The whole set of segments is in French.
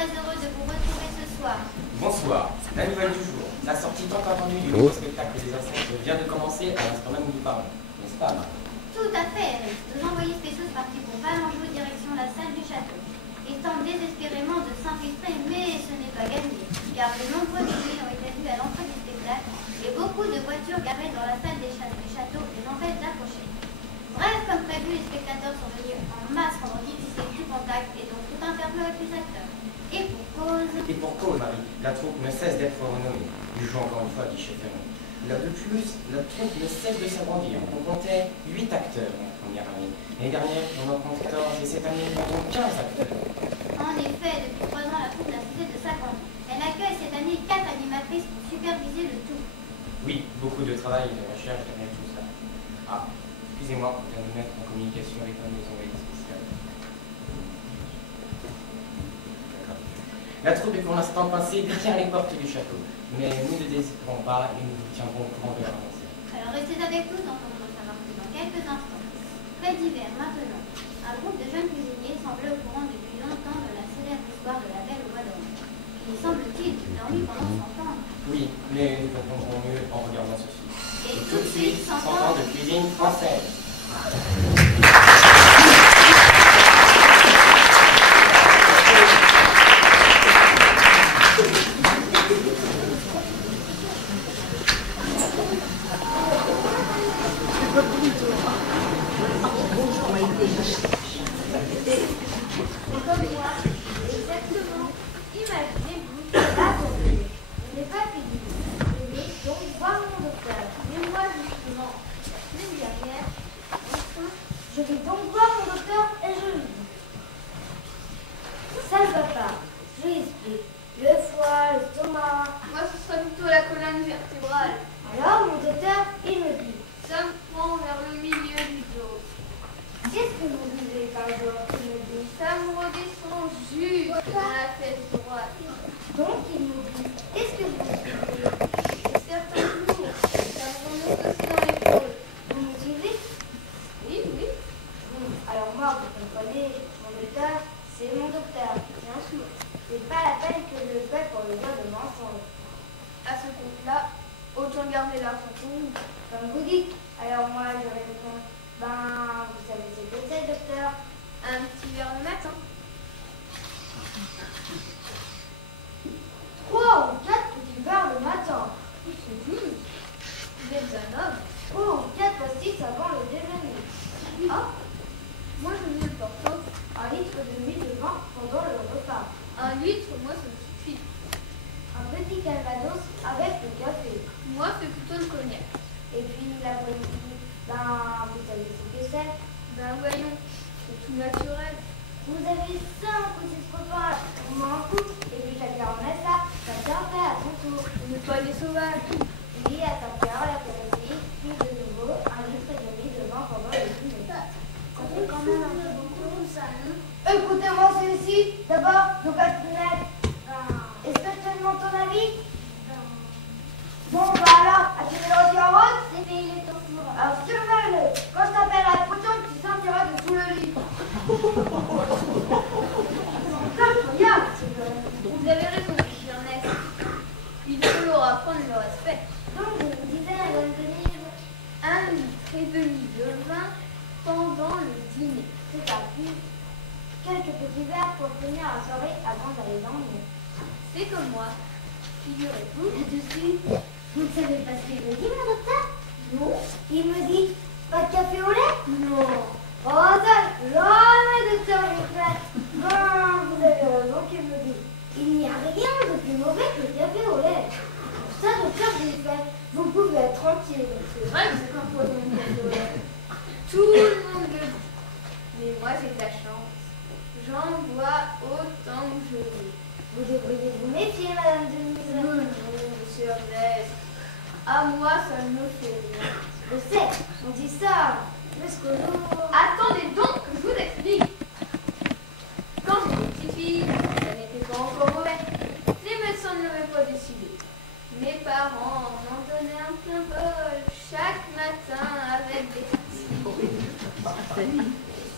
très heureux de vous retrouver ce soir. Bonsoir. La nouvelle du jour. La sortie tant attendue du nouveau spectacle des insectes vient de commencer à l'instant même où nous parlons. N'est-ce pas, Marie? Tout à fait, Eric. Nos envoyés spéciaux partis pour Balangeau direction la salle du château. Ils tentent désespérément de s'infiltrer, mais ce n'est pas gagné, car de nombreux bruits ont été vus à l'entrée du spectacle et beaucoup de voitures garées dans la salle du château les empêchent d'approcher. Bref, comme prévu, les spectateurs sont venus en masse rendre difficile tout contact et donc tout interview avec les acteurs. Et pour cause... Et pour cause, Marie, la troupe ne cesse d'être renommée. Il joue encore une fois, dit chef Ferrand. Là de plus, la troupe ne cesse de s'agrandir. On comptait 8 acteurs en première année. L'année dernière, on en compte 14 et cette année, on compte 15 acteurs. En effet, depuis 3 ans, la troupe n'a cessé de s'agrandir. Elle accueille cette année 4 animatrices pour superviser le tout. Oui, beaucoup de travail et de recherche derrière tout ça. Ah, excusez-moi, je viens de mettre en communication avec un de nos envoyés spéciaux. La troupe est pour l'instant pincée derrière les portes du château. Mais nous ne désirons pas et nous vous tiendrons au courant de leur avancée. Alors restez avec nous, dans quelques instants. Fait divers maintenant. Un groupe de jeunes cuisiniers semblait au courant depuis longtemps de la célèbre histoire de la Belle au bois dormant. Il semble-t-il dormi pendant 100 ans. Oui, mais nous comprendrons mieux en regardant ceci. Et tout de suite, 100 ans de cuisine française.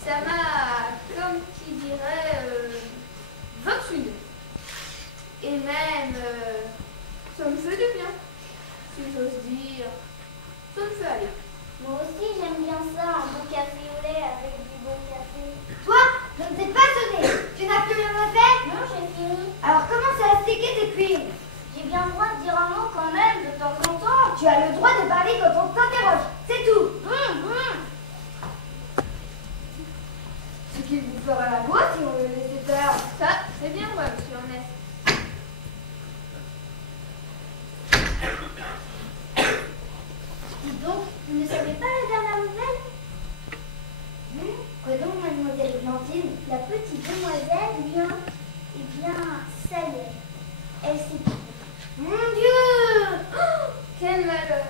Ça m'a, comme qui dirait, 21. Moi aussi, j'aime bien ça, un bon café au lait avec du bon café. Toi, je ne t'ai pas sonné. Tu n'as plus le mot fait? Non, j'ai fini. Alors commence à astiquer tes cuivres. J'ai bien le droit de dire un mot quand même, de temps en temps. Tu as le droit de parler quand on t'interroge. C'est tout. Ce qu'il vous fera la loi si on le laissait faire. Ça, c'est bien moi, monsieur Ernest. Dis donc, vous ne savez pas la dernière nouvelle? Quoi donc, mademoiselle Églantine? La petite demoiselle, eh bien, ça y est. Elle s'est quittée. Mon Dieu! Oh, quel malheur!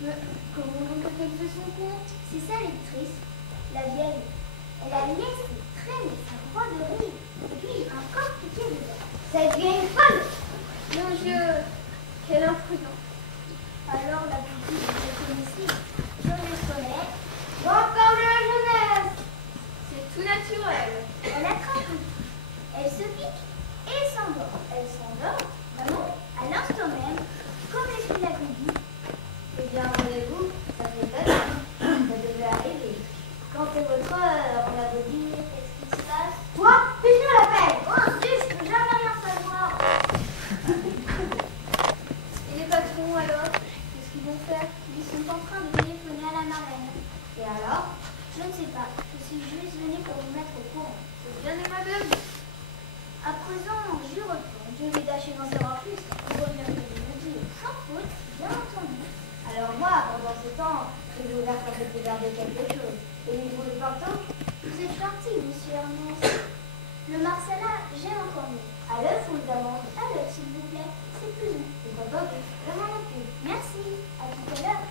Mais comment donc a-t-elle fait son compte? C'est sa lectrice, la vieille. Elle a laissé traîner sa broderie et puis encore piqué dedans. Cette vieille folle! Mon Dieu, quelle imprudence! Alors la petite connaissait sur le soleil. Encore de la jeunesse! C'est tout naturel. Elle attrape tout. Elle se pique et s'endort. Elle s'endort, vraiment, à l'instant même, comme elle vous l'avait dit. Eh bien, voyez-vous, ça fait pas mal. Ça devait arriver. Quand c'est votre heure, on a beau dire, Qu'est-ce qui se passe? toi, fiche-nous la paix! Oh zut, je peux jamais rien savoir. Et les patrons alors? Qu'est-ce qu'ils vont faire? Ils sont en train de téléphoner à la marraine. Et alors? Je ne sais pas. Je suis juste venue pour vous mettre au courant. C'est bien aimable. À présent, je retourne. Je vais tâcher d'en savoir plus. Vous reviendrez me dire sans faute, bien entendu. Alors moi, pendant ce temps, je vais vous faire un petit verre de quelque chose. Et niveau de partout, Vous êtes gentil, monsieur Ernest. Le Marsala, j'aime encore mieux. à l'œuf ou aux amandes? À l'œuf, s'il vous plaît. C'est plus long. C'est pas top, je m'en occupe. Merci. À tout à l'heure.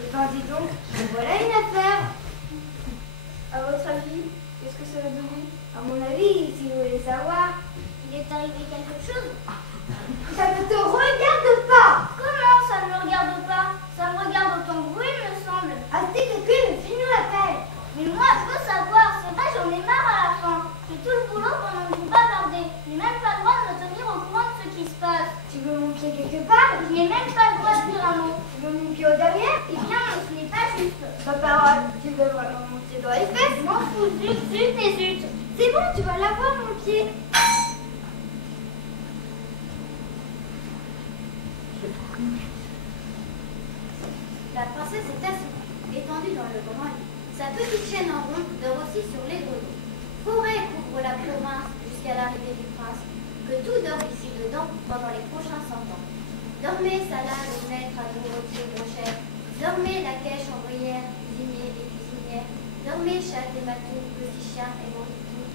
Et ben dis donc, voilà une affaire. À votre avis, qu'est-ce que ça va donner? À mon avis, si vous voulez savoir, Il est arrivé quelque chose? ça ne te regarde pas. Comment ça ne me regarde pas? Ça me regarde autant que vous, il me semble. Astique le cul, finis-nous la paix. Mais moi, je veux savoir. C'est vrai, j'en ai marre à la fin. J'ai tout le boulot pendant que vous bavardez. Je n'ai même pas le droit de me tenir au courant de ce qui se passe. Tu veux mon pied quelque part? Je n'ai même pas le droit de dire un mot. Tu veux mon pied au derrière? Eh bien, ce n'est pas juste. Ma parole, tu veux vraiment mon pied dans les fesses? Je m'en fous, zut, zut et zut. C'est bon, tu vas l'avoir mon pied. La princesse est assoupie, étendue dans le grand lit. Sa petite chaîne en rond dort aussi sur les grenouilles. Forêt couvre la province jusqu'à l'arrivée du prince. Que tout dort ici dedans pendant les prochains 100 ans. Dormez, salade, au maître, à nourretier, brochette. Dormez, la cache, ouvrière, cuisinier et cuisinière. Dormez, chat et matou, petits chiens et gros toutous.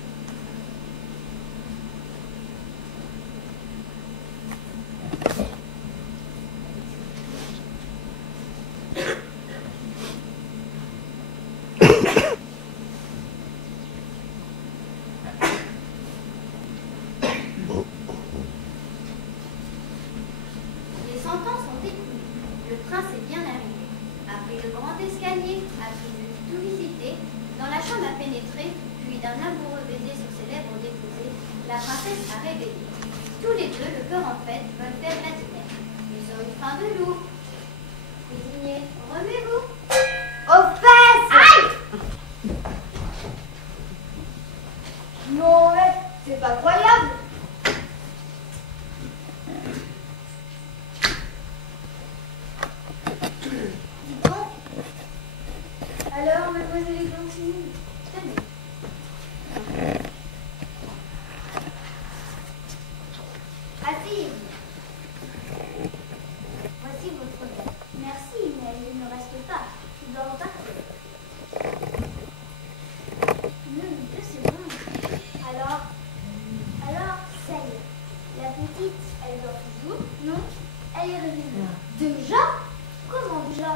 Les 100 ans sont écoulés. Le prince est bien arrivé. A pris le grand escalier, a tout visité. Dans la chambre a pénétré, puis d'un amoureux baiser sur ses lèvres déposées, la princesse a réveillé. Tous les deux, le cœur en fête, veulent faire la dînère. Ils ont une faim de loup. Cuisinier, remuez-vous. Aux fesses! Aïe! Non, mais c'est pas croyable. Dis donc. Alors, mademoiselle Églantine, tenez. Asseyez-vous. Voici votre verre. Merci, mais il ne reste pas. Je dois repartir. Que c'est bon. Alors, ça y est. La petite, elle dort toujours? Non, elle est réveillée. Déjà? Comment déjà?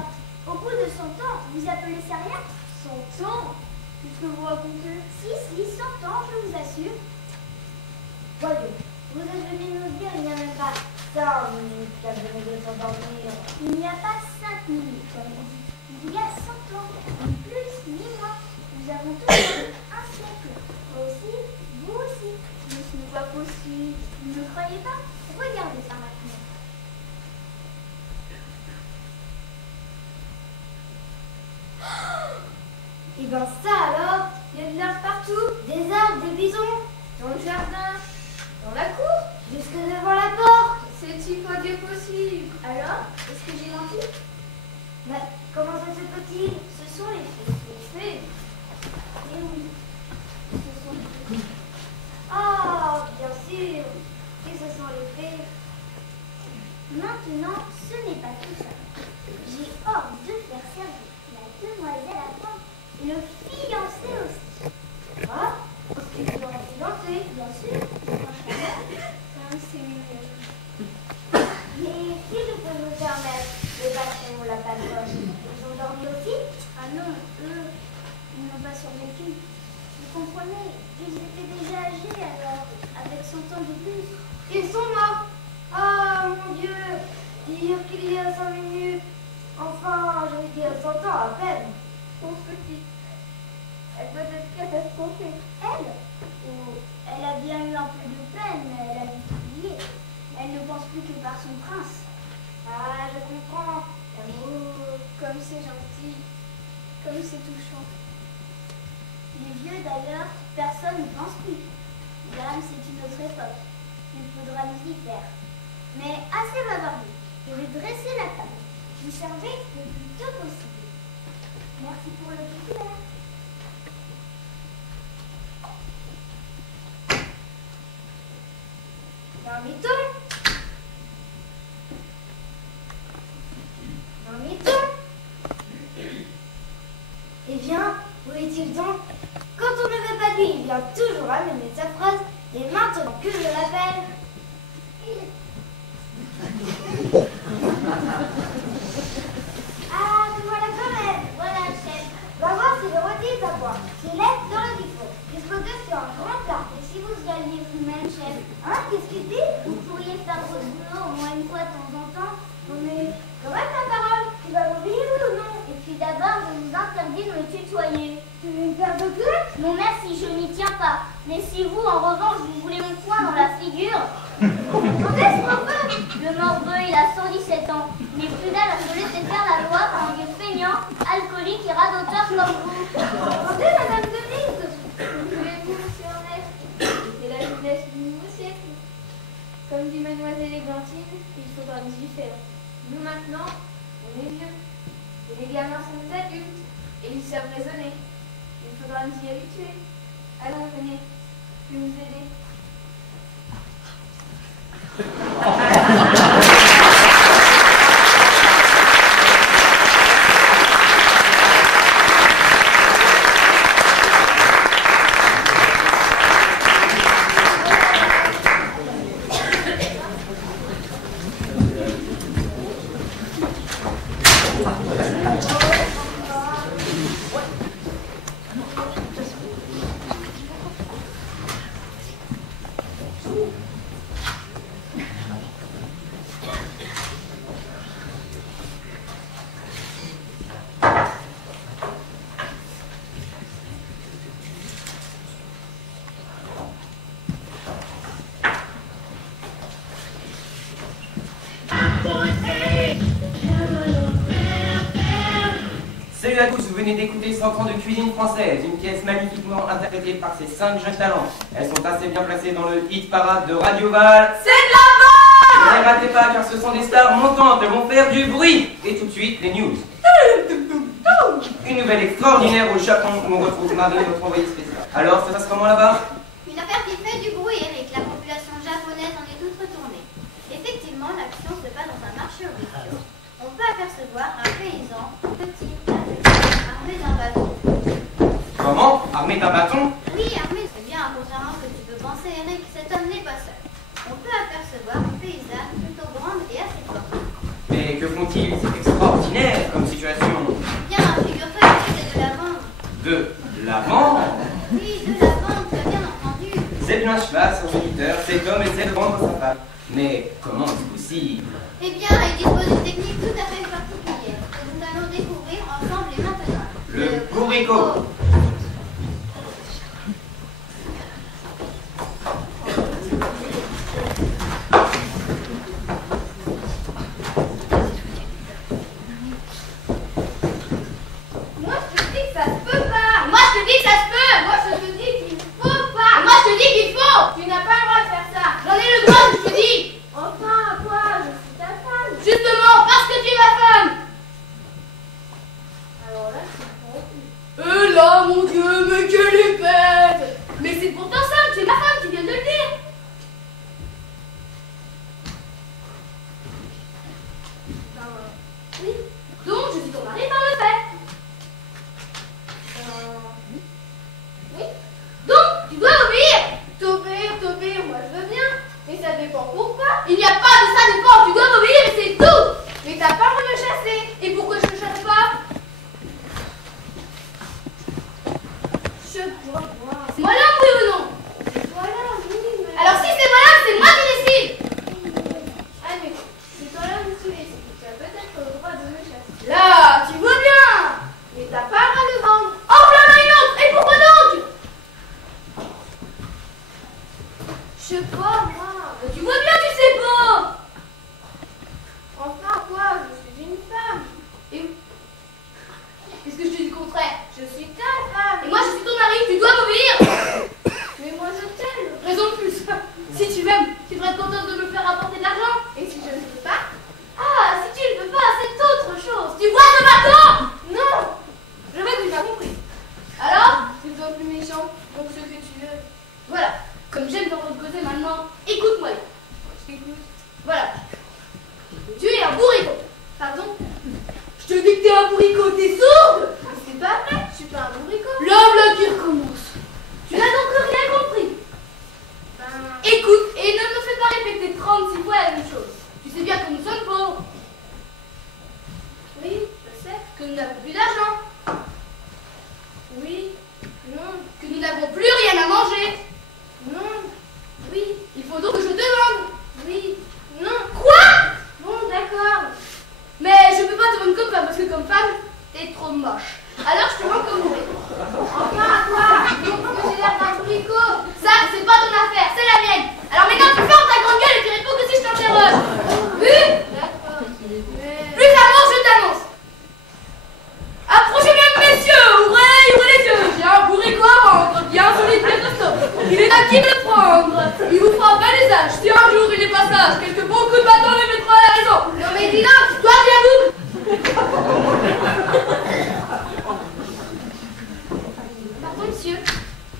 Au bout de 100 ans, vous appelez connaissez rien? 100 ans? Qu'est-ce que vous racontez? Si, 100 ans, je vous assure. Voyons, vous êtes venu nous dire il n'y a même pas 5 minutes qu'elle venait de s'endormir. Il n'y a pas 5 minutes, comme on dit. Il y a 100 ans, ni plus ni moins. Nous avons tous un siècle. Moi aussi, vous aussi. Mais ce n'est pas possible. Vous ne croyez pas? Regardez ça maintenant. Et ben ça alors, Il y a de l'herbe partout, des arbres, des bisons, dans le jardin, dans la cour. jusque devant la porte. C'est-il pas bien possible? Alors, est-ce que j'ai menti? Mais comment ça se peut-il? Ce sont les fées. Les fées. Eh oui, ce sont les fées. Ah, bien sûr, et ce sont les fées. Maintenant, ce n'est pas tout ça. J'ai ordre de faire servir la demoiselle à point et le fiancé aussi. Ah, ils vont fiancé. Bien sûr, C'est mignon. Mais si je peux vous permettre, le patron ou la patronne, ils ont dormi aussi? ah non, eux, ils n'ont pas survécu. Vous comprenez, ils étaient déjà âgés alors, avec 100 ans de plus. Ils sont morts. Ah, mon Dieu, dire qu'il y a 5 minutes. Enfin, je vais dire 100 ans à peine. Pauvre petite. Elle doit être catastrophée. Elle, oh, elle a bien eu un peu de peine, mais elle a vite oublié. Elle ne pense plus que par son prince. Ah, je comprends. L'amour. Comme c'est gentil. Comme c'est touchant. Les vieux d'ailleurs, personne n'y pense plus. Madame, c'est une autre époque. Il faudra nous y faire. Mais assez bavardé. Je vais dresser la table. Vous servez le plus tôt possible. Merci pour le petit verre. Un mytho. Un mytho. Eh bien, où est-il donc? Quand on ne veut pas de lui, il vient toujours amener sa phrase. Et maintenant que je l'appelle... Ah, te voilà quand même. Voilà, chef. Va voir si le rôti est à boire. S'il est dans le dépôt. Dispose sur un grand plat. Et si vous y alliez vous-même, chef, Hein, qu'est-ce qu'il dit? vous pourriez faire votre boulot au moins une fois de temps en temps. Mais quand même ta parole, tu vas m'oublier oui ou non? Et puis d'abord, je vous interdis de me tutoyer. Tu veux une paire de claques? Non merci, je n'y tiens pas. Mais si vous, en revanche, vous voulez mon poing dans la figure... Attendez, ce morveux! Le morveux, il a 117 ans. Il est plus d'âge à se laisser faire la loi par un vieux feignant, alcoolique et radoteur comme vous. Attendez, Madame Denise! Voulez-vous, monsieur Ernest? C'est la jeunesse du nouveau siècle. Comme dit mademoiselle Églantine, il faudra nous y faire. Nous maintenant, on est vieux. Et les gamins sont des adultes. Et ils savent raisonner. Il faudra nous y habituer. Allons, venez. Je vais nous aider. Salut à tous, vous venez d'écouter 100 ans de cuisine française, une pièce magnifiquement interprétée par ces 5 jeunes talents. Elles sont assez bien placées dans le hit parade de Radio Val. C'est de la mort! Ne les ratez pas car ce sont des stars montantes, elles vont faire du bruit. Et tout de suite, les news. Une nouvelle extraordinaire au Japon où on retrouve Marie, notre envoyée spéciale. Alors, ça se passe comment là-bas? Une affaire qui fait du bruit, Eric. La population japonaise en est toute retournée. Effectivement, l'action se passe dans un marché aux bestiaux. On peut apercevoir un paysan, petit, armé d'un bâton. Comment? Armé d'un bâton? Oui, armé, c'est bien, contrairement à ce que tu peux penser, Eric, cet homme n'est pas seul. On peut apercevoir une paysanne plutôt grande et assez forte. Mais que font-ils? C'est extraordinaire comme situation. Bien, figure-toi que De l'avant. Oui, de la vente, tu as bien entendu. C'est bien un cheval, son géniteur, cet homme essaie de vendre sa femme. Mais comment est-ce possible? Eh bien, il dispose d'une technique tout à fait particulière que nous allons découvrir ensemble et maintenant. Le bourricot. Moi je te dis que ça se peut pas. Moi je te dis que ça se peut. Moi je te dis qu'il faut pas. Moi je te dis qu'il faut. Tu n'as pas le droit de faire ça. J'en ai le droit, je te dis. Enfin, quoi? Je suis ta femme. Justement, parce que tu es ma femme. Alors là, je comprends plus. Là, mon Dieu, mais quelle est bête. Mais c'est pourtant simple, c'est ma femme qui vient de le dire. Oui. Donc, je suis ton mari par le fait. Oui. Donc, tu dois obéir. T'obéir, moi je veux bien. Mais ça dépend pourquoi. Il n'y a pas de ça dépend, tu dois m'obéir et c'est tout. Mais t'as pas le droit de me chasser. Et pourquoi je te chasse pas? Je dois voir. C'est moi l'homme, oui ou non? C'est toi l'homme, oui, mais... Alors si c'est moi l'homme, c'est moi qui décide. Ah mais c'est toi l'homme qui décide. Tu as peut-être le droit de me chasser. Là, tu vois bien. Mais t'as pas le droit de vendre. Oh, là une autre. Et pourquoi donc? Je sais pas, moi. Mais tu vois bien, tu sais pas. Enfin, quoi? Je suis une femme. Et qu'est-ce que je te dis le contraire? Je suis ta femme. Et moi, je suis ton mari. Tu dois m'obéir. Mais moi, je t'aime. Raison de plus. Si tu m'aimes, tu devrais être contente de me faire apporter de l'argent. Et si je ne peux pas? Ah, si tu ne peux pas, c'est autre chose. Tu vois ce bâton? Non. Je vois que tu m'as compris. Alors, tu ne sois plus méchant. Donc, ce que tu veux. Voilà. Comme j'aime t'entendre causer maintenant, écoute-moi. Je t'écoute. Voilà. Tu es un bourricot. Pardon? Je te dis que t'es un bourricot, t'es sourde? Mais c'est pas vrai, je suis pas un bourricot. L'homme là qui recommence. Tu n'as donc rien compris. Écoute, et ne me fais pas répéter 36 fois la même chose. Tu sais bien que nous sommes pauvres. Oui, je sais. Que nous n'avons plus d'argent. Oui. Non. Que nous n'avons plus rien à manger. Non. Oui. Il faut donc que je te vende. Oui. Non. Quoi? Bon, d'accord. Mais je peux pas te vendre comme femme parce que comme femme, t'es trop moche. Alors je te vends comme bourricot. Enfin, toi, donc que j'ai l'air d'un bourricot. Ça, c'est pas ton affaire, c'est la mienne. Alors maintenant, tu fermes ta grande gueule et tu réponds que si je t'interroge. Oui? D'accord. Plus ça avance, je t'annonce. Approchez bien, messieurs, ouvrez les yeux. J'ai un bourricot à vendre, bien solide, bien costaud. Il est à qui de le prendre. Il vous fera bel usage. Si un jour il est pas sage, quelques bons coups de bâton les mettront à la raison. Non mais dis donc, toi viens vous. Pardon, monsieur.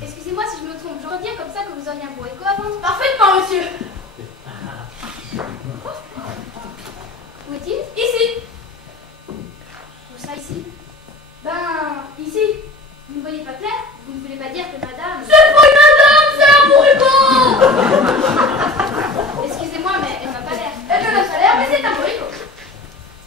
Excusez-moi si je me trompe. J'entends dire comme ça que vous auriez un bourricot à vendre. Parfaitement, monsieur. Où est-il? Ici. Où ça, ici? Ben, ici. Vous ne voyez pas clair? Vous ne voulez pas dire que madame... C'est pas une madame, c'est un bourricot. Excusez-moi, mais elle n'a pas l'air. Elle n'a pas l'air, mais c'est un bourricot.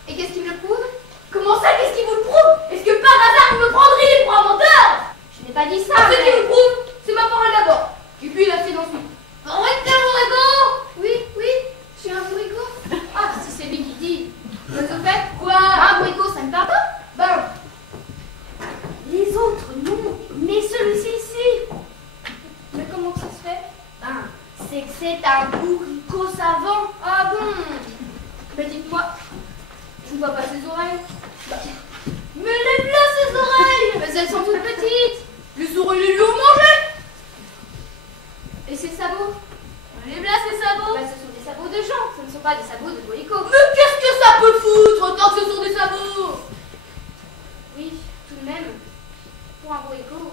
Et qu'est-ce qui me le prouve? Comment ça, qu'est-ce qui vous le prouve? Est-ce que par hasard vous me prendriez pour un menteur? Je n'ai pas dit ça. Ce qui vous le prouve, c'est ma parole d'abord. Et puis la sienne ensuite. Arrête un bourricot. Oui, je suis un bourricot. Ah, si c'est lui qui dit. Mais au fait, quoi? Un bourricot, ça ne parle pas? Ben... Les autres, non. Mais celui-ci, si. Mais comment ça se fait? Ben, c'est que c'est un bourricot savant. Ah bon? Mais dites-moi, je ne vois pas ses oreilles. Bah, mais lève-là ses oreilles. Mais elles sont toutes petites. Les oreilles, ils lui ont mangé. Et ses sabots? Lève-là ses sabots. Bah, ce sont des sabots de gens, ce ne sont pas des sabots de bourricot. Mais qu'est-ce que ça peut foutre tant que ce sont des sabots? Oui, tout de même. Pour un bourricot,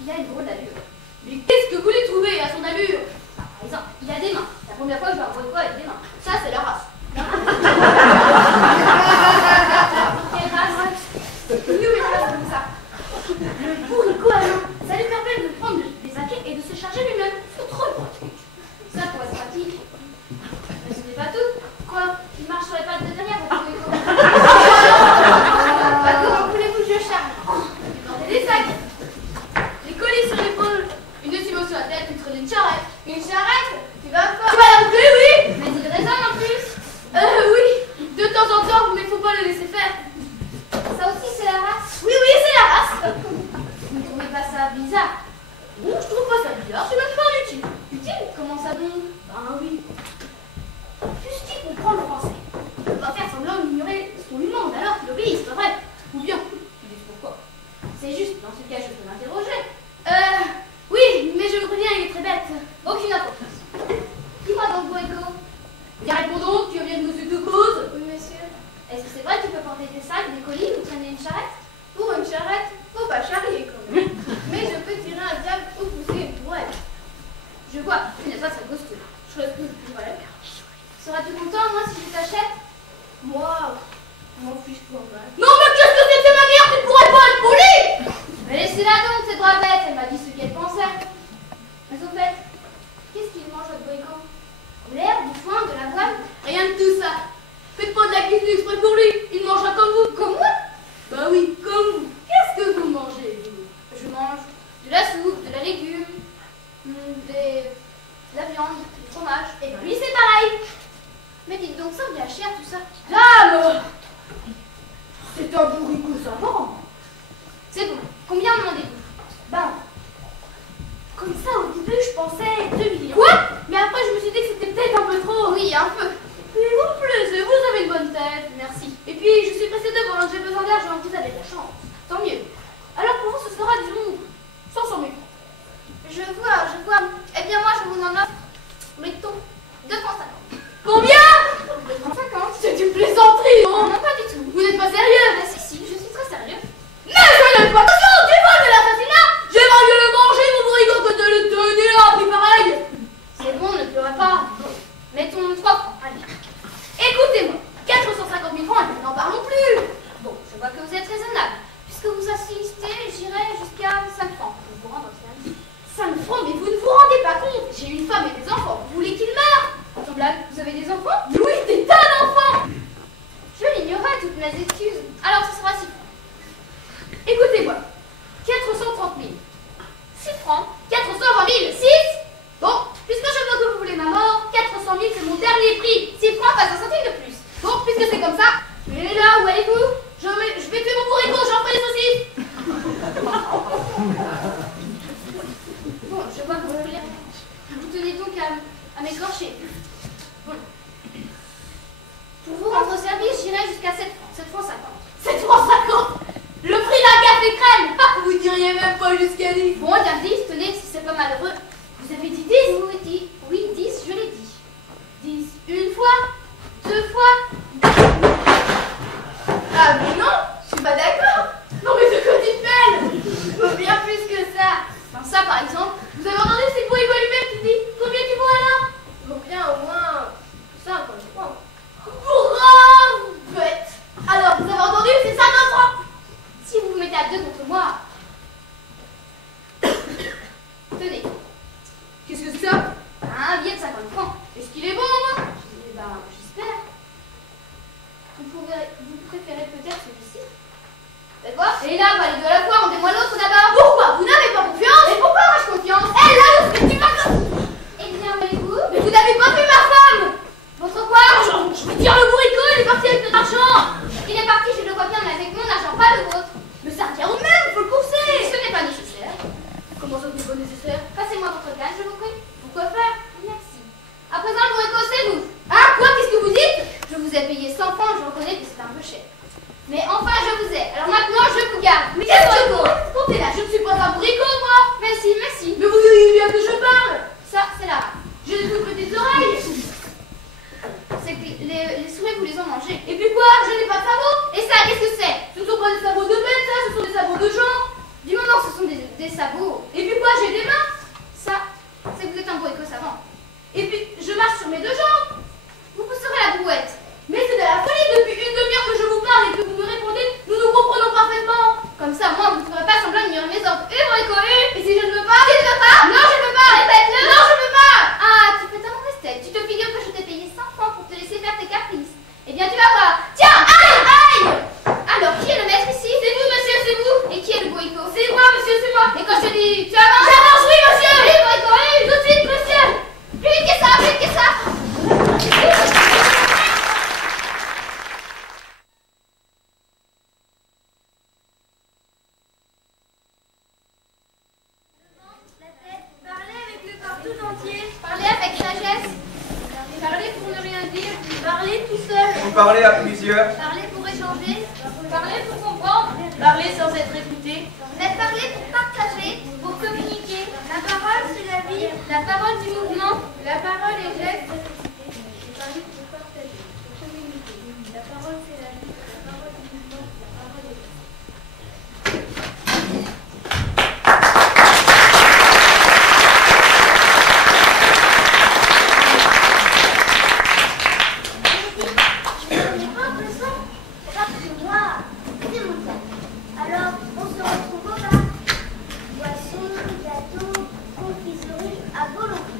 il a une drôle d'allure. Mais qu'est-ce que vous lui trouvez à son allure? Par exemple, il a des mains. La première fois que je vois un bourricot avec des mains. Ça, c'est la race. Quelle race? Nous, une race comme ça. Le bourricot à main, ça lui permet de prendre des paquets et de se charger lui-même. C'est trop pratique. Ça, pour être pratique. Mais ce n'est pas tout. Quoi? Il marche sur les pattes de derrière, votre bourricot. Ça aussi, c'est la race. Oui, oui, c'est la race. Vous ne trouvez pas ça bizarre? Bon, je trouve pas ça bizarre, c'est même pas utile. Utile? Comment ça donc? Ben oui. Puisqu'il comprend le français, il va faire semblant d'ignorer ce qu'on lui demande alors qu'il obéit, c'est pas vrai? Ou bien, tu dis pourquoi? C'est juste, dans ce cas, je peux m'interroger. Oui, mais je me préviens, il est très bête. Aucune importance. Dis-moi donc, Boéco. Bien, réponds donc, tu viens de monsieur de cause? Oui, monsieur. Est-ce que c'est vrai que tu peux porter tes sacs, des colis ou traîner une charrette? Pour une charrette, faut pas charrier quand même. Mais je peux tirer un diable ou pousser une brouette. Je vois, tu n'es pas très costaud. Chose que je pourrais. Seras-tu content, moi, si je t'achète? Moi, je m'en fiche pas mal. Non, mais qu'est-ce que c'est que cette manière? Tu ne pourrais pas être poli! Mais laissez-la donc, cette bravette. Elle m'a dit ce qu'elle pensait. Mais au fait, qu'est-ce qu'il mange, votre Boéco? De l'herbe, du foin, de l'avoine? Rien de tout ça. Faites pas de la cuisine exprès pour lui. Il mangera comme vous. Comme moi? Bah oui, comme vous. Qu'est-ce que vous mangez, vous? Je mange de la soupe, de la légume, de la viande, du fromage. Et ben lui, c'est pareil. Mais dites donc, ça revient cher, tout ça. Dame! C'est un bourricot savant. C'est bon. Combien demandez-vous? Ben, comme ça, au début, je pensais 2 millions. Quoi? Mais après, je me suis dit que c'était peut-être un peu trop. Oui, un peu. Mais vous me plaisez, vous avez une bonne tête. Merci. Et puis, je suis pressée de voir, j'ai besoin d'argent, vous avez de la chance. Tant mieux. Alors, pour vous, ce sera, disons, 500 000. Je vois, je vois. Eh bien, moi, je vous en offre, mettons, 2 francs 50. Combien? 2 francs 50. C'est une plaisanterie, Non, non? non, pas du tout. Vous n'êtes pas sérieux? Ah, si, je suis très sérieux. Mais je n'aime pas attention, tu vois de l'assassinat. J'aimerais mieux le manger, mon bourricot, que de le tenir à un prix pareil. C'est bon, ne pleurez pas. Bon, mettons 3 francs. Allez. Écoutez-moi, 450 000 francs, n'en parlons plus. Bon, je vois que vous êtes raisonnable. Puisque vous assistez, j'irai jusqu'à 5 francs. Pour vous rendre service. 5 francs, mais vous ne vous rendez pas compte. J'ai une femme et des enfants, vous voulez qu'ils meurent? Sans blague, vous avez des enfants? Oui, des tas d'enfants. Je l'ignorais, toutes mes excuses. Alors, ce sera 6 francs. Écoutez-moi, 430 000. 6 francs. 420 000, 6. Bon, puisque je vois que vous voulez ma mort, 400 000 c'est mon dernier prix. 6 francs, pas un centime de plus. Bon, puisque c'est comme ça, Mais là, où allez-vous? je vais tuer mon bourricot, j'en ferai des saucisses. Bon, je vois que vous voulez. Vous tenez donc à m'écorcher. Bon. Pour vous rendre service, j'irai jusqu'à 7 francs. 7 francs 50. 7 francs 50. Le prix d'un café crème. Vous diriez même pas jusqu'à 10. Bon, il y a 10, tenez, si c'est pas malheureux. Vous avez dit 10? Oui, 10, je l'ai dit. 10 une fois, 2 fois. Ah mais non, je suis pas d'accord. Non mais de quoi tu te mêles? Faut bien plus que ça. Comme ça, par exemple. Vous avez entendu, c'est le bourricot lui-même qui dit combien tu vaux alors? Faut bien au moins 50 francs. Bravo bête. Alors vous avez entendu, c'est 50 francs. Si vous vous mettez à 2 contre moi. Tenez, Qu'est-ce que c'est ça? un billet de 50 francs. Est-ce qu'il est bon moi? Eh ben, j'espère. Vous préférez peut-être celui-ci? Faites voir. Et là, valez de la foi, rendez-moi l'autre d'abord. Pourquoi? Vous n'avez pas confiance? Et pourquoi aurais-je confiance? Eh là, où est-ce que tu vas? Eh bien, voyez-vous, Mais vous n'avez pas vu ma femme? votre quoi? Je veux dire le bourricot, il est parti avec notre argent. Il est parti, je le vois bien, mais avec mon argent, pas le vôtre. Mais ça revient au même, faut le courser. Ce n'est pas nécessaire. Comment ça, c'est pas nécessaire? Passez-moi votre canne, je vous prie. Pourquoi faire? Merci. À présent, le bourricot, c'est vous. Ah, quoi? Qu'est-ce que vous dites? Je vous ai payé 100 francs, je reconnais que c'est un peu cher. Mais enfin, je vous ai. Alors maintenant, je vous garde. Mais qu'est-ce que vous comptez là? Je ne suis pas un bourricot, moi. Merci, merci. Mais vous voyez bien que je parle. Ça, c'est la rate. J'ai des toutes petites oreilles. C'est que les souris, vous les ont mangés. Et puis quoi? Je n'ai pas de sabots. Et ça, qu'est-ce que c'est? Ce ne sont pas des sabots de bête, ça, ce sont des sabots de gens. Du moment que ce sont des sabots, Et puis quoi? J'ai des mains. ça, c'est que vous êtes un bourricot savant. Et puis, je marche sur mes 2 jambes. Vous pousserez la brouette. Mais c'est de la folie depuis une demi-heure que je vous parle et que vous me répondez. Nous nous comprenons parfaitement. Comme ça, moi, vous ne ferez pas semblant d'ignorer mes ordres. Bourricot, Et si je ne veux pas? Si je ne veux pas? Non, je peux pas. Répète-le. Non, je ne veux pas. Ah, tu fais ta mauvaise tête. Tu te figures que je t'ai payé 5 francs pour te laisser faire tes caprices. Eh bien, tu vas voir. Tiens, aïe, aïe. Alors, qui est le maître ici? C'est vous, monsieur, c'est vous. Et qui est le bourricot? C'est moi, monsieur, c'est moi. Et quand je te dis parler à plusieurs. Parler pour échanger. Parler pour comprendre. Parler sans être écouté. Mais parler pour partager. Pour communiquer. La parole, c'est la vie. La parole du mouvement. La parole est geste. Parler pour partager. Pour communiquer. La parole, c'est la vie. La parole du mouvement. La parole est Alors, on se retrouve au bar. Boisson, gâteau, confiserie à volonté.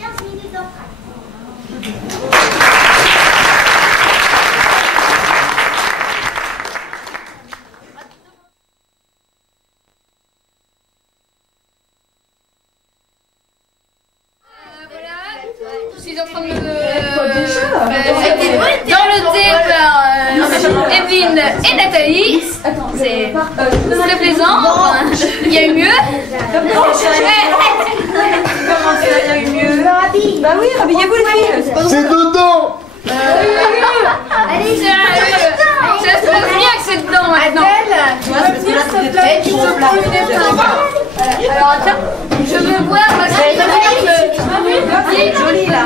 15 minutes d'entracte. Je suis en train de me... dans le thé par Evelyne et Nathalie. C'est très plaisant. Il y a eu mieux. Comment ça, il y a eu mieux? Bah oui, habillez-vous les filles. C'est dedans. Allez, ça se passe bien que c'est dedans maintenant. Tu vas venir s'il te plaît. Tu te prends une épreuve. Alors attends, je veux voir parce que C'est joli là. Ah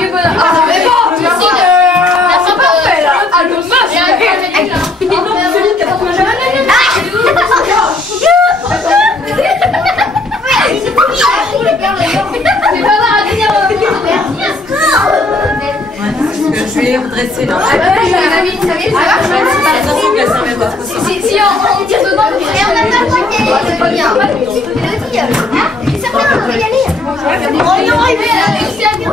mais bon, tu sais que la fin parfait là. Ah le moche. Je vais redresser là. Si on tire dedans, on n'a pas le droit d'y aller. C'est pas bien. Certains, on peut y aller. oh non, il est là, réussi à dire.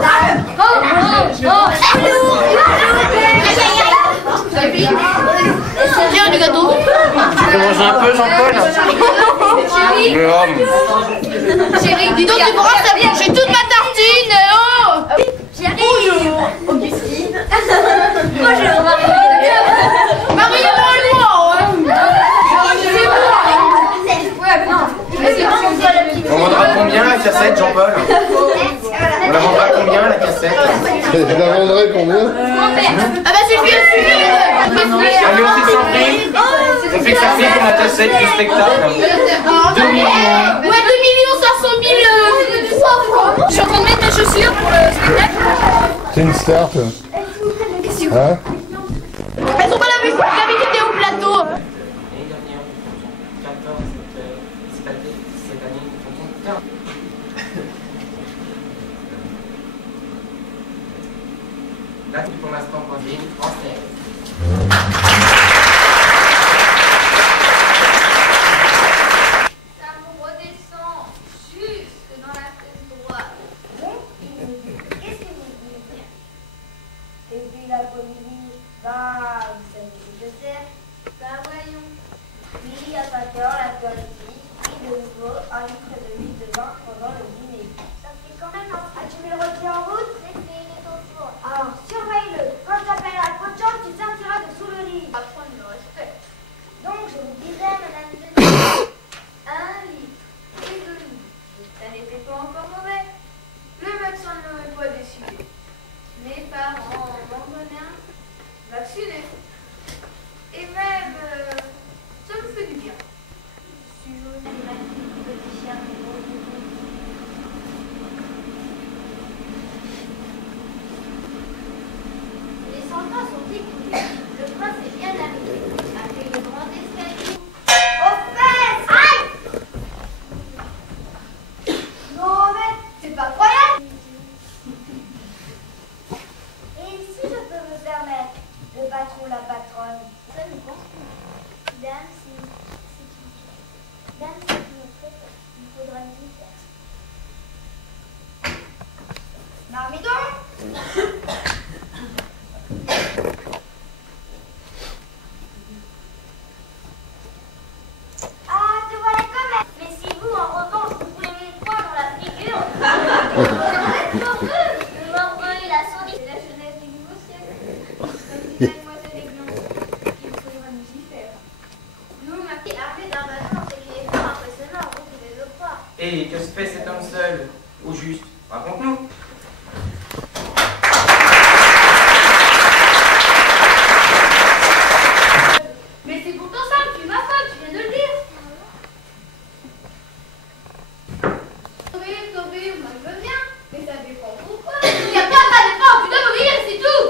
Tiens, du gâteau. Tu manges un peu, Jean-Paul? Chérie, Le homme. chérie, dis donc, tu pourras ça bien. J'ai toute ma tartine. Oh. Bonjour, Augustine. Bonjour, Marie. Marie, On vendra combien la cassette, Jean-Paul? On la vendra combien la cassette? Je la vendrai combien? Ah bah c'est bien sûr. Allez, on fait sans prix. On fait que ça fait pour la cassette du spectacle. 2 millions. Ouais, 2 500 000 3 francs. Je suis en train de mettre mes chaussures pour le spectacle. C'est une start. Hein? Elles ont pas l'habitude au plateau. L'année dernière, 14 cette année, on compte 15. Là, c'est pour l'instant voisine française. Ça me redescend jusque dans la tête droite. Qu'est-ce que vous dites? Et puis la comédie, bah, vous savez ce que c'est. Bah voyons. Puis à 5 heures, la politique, puis de nouveau, un litre de huile de vin pendant le dîner. Ça fait quand même un... Ah, tu mets le rôti en route? C'est une autre fois. Alors, surveille-le. Quand t'appelleras trop de chance, tu sortiras de sous le lit. Apprendre le respect. Donc, je vous disais, madame de... 1 litre et 2 litres. Ça n'était pas encore mauvais. Le médecin ne m'avait pas décidé. Mes parents m'ont donné un vacciné. Et même, ça me fait du bien. Si j'ose dire un petit chien. Les 100 pas sont écoulés. Le prince est bien arrivé. Après le grand escalier. Aux fesses! Aïe! Non, mais c'est pas croyable! Et si je peux me permettre, le patron, la patronne, ça nous pense. Dame, Dame, si tu me prêtes, il faudra nous y faire. Marmidon! Ah, te voilà quand même! Mais si vous, en revanche, vous voulez mon poing dans la figure, le morveux et la souris, C'est la jeunesse du nouveau siècle. Comme dit mademoiselle Églantine, il faudra nous y faire. Nous, ma fille, L'armée d'un ballon, c'est qu'il est fort impressionnant, vous pouvez le croire. Et que se fait cet homme seul? Au juste, raconte-nous. suis ma femme, tu viens de le dire. T'obéir, moi je veux bien, mais ça dépend pourquoi. Il n'y a pas ça dépend, tu dois m'obéir, c'est tout.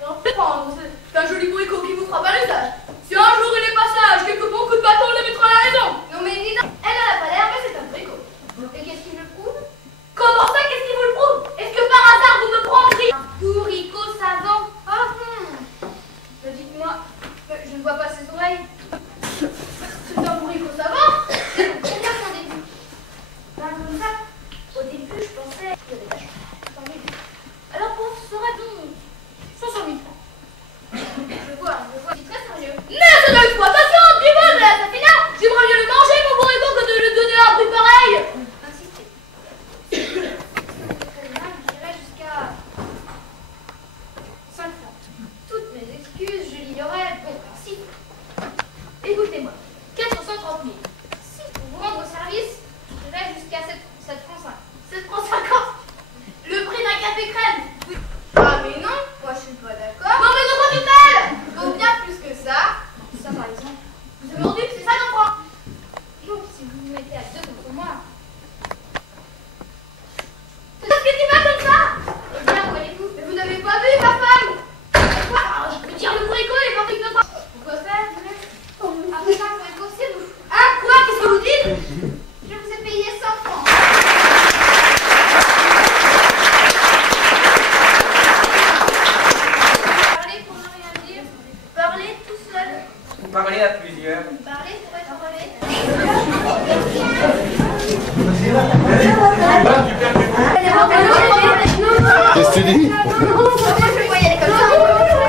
Non, c'est un joli bourricot qui vous frappe à l'usage. Si un jour il est passage, quelques bons coups de bâton le mettront à la raison. Non mais dis donc, elle n'en a pas l'air, mais c'est un bourricot. Et qu'est-ce qui me le prouve? Comment ça, qu'est-ce qui vous le prouve? Est-ce que par hasard vous me prendriez un bourricot savant? Ah mais dites-moi, je ne vois pas ses oreilles. C'est un bourricot savant? Combien mon début? Ben comme ça, au début je pensais qu'il y avait la chance. Alors pour ce sera-t-on 500 000 francs? Je vois, c'est très sérieux. Mais c'est de l'exploitation, tu vois, de la safina. J'aimerais mieux le manger, mon bourricot, que de le donner à un prix pareil. Insistez. J'irai jusqu'à 5 francs. Toutes mes excuses, je l'ignorais, bon principe. Écoutez-moi, 430 000. Si pour vous rendre service, j'irai jusqu'à 7 francs 5. 7 francs 50. Le prix d'un café crème. Ah mais non, moi je suis pas d'accord. Non mais de quoi tu parles? Vaut bien plus que ça. Ça par exemple. Vous avez entendu que c'est ça non francs. Donc si vous vous mettez à deux contre moi. C'est parce que tu vas comme ça. Eh bien, où allez-vous? Mais vous n'avez pas vu ma femme? Quoi? Je peux dire le bourricot, il est parti de notre... Pourquoi faire? Après ça, vous êtes aussi vous. Ah quoi? Qu'est-ce que vous dites? Je vous ai payé 100 francs. Parler tout seul. Parler à plusieurs. Parler pour être relais. Qu'est-ce que tu dis?